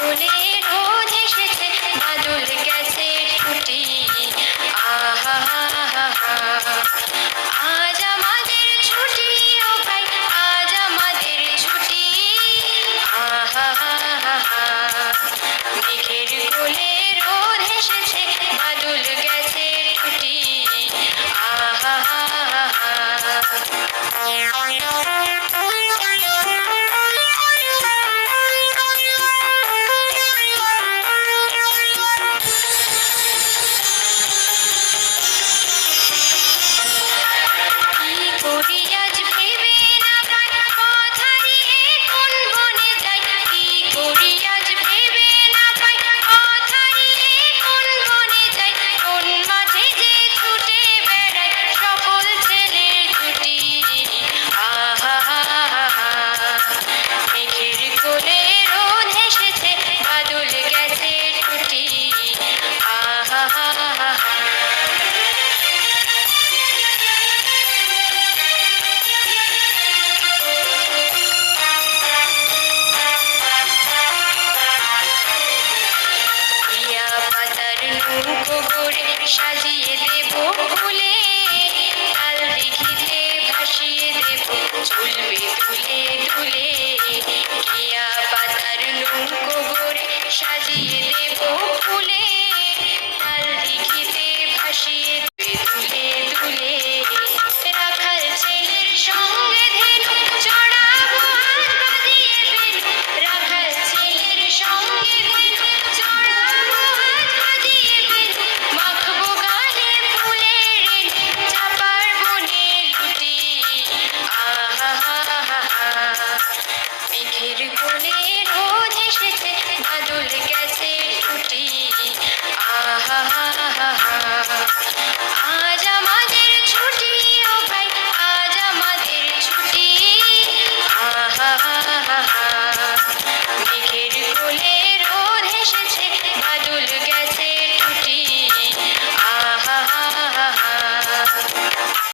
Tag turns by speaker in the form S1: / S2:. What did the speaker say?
S1: চলে রোজ এসেছে বাদলে রূপ গড়ে সাজিয়ে দেব ভুলে तेरे को ले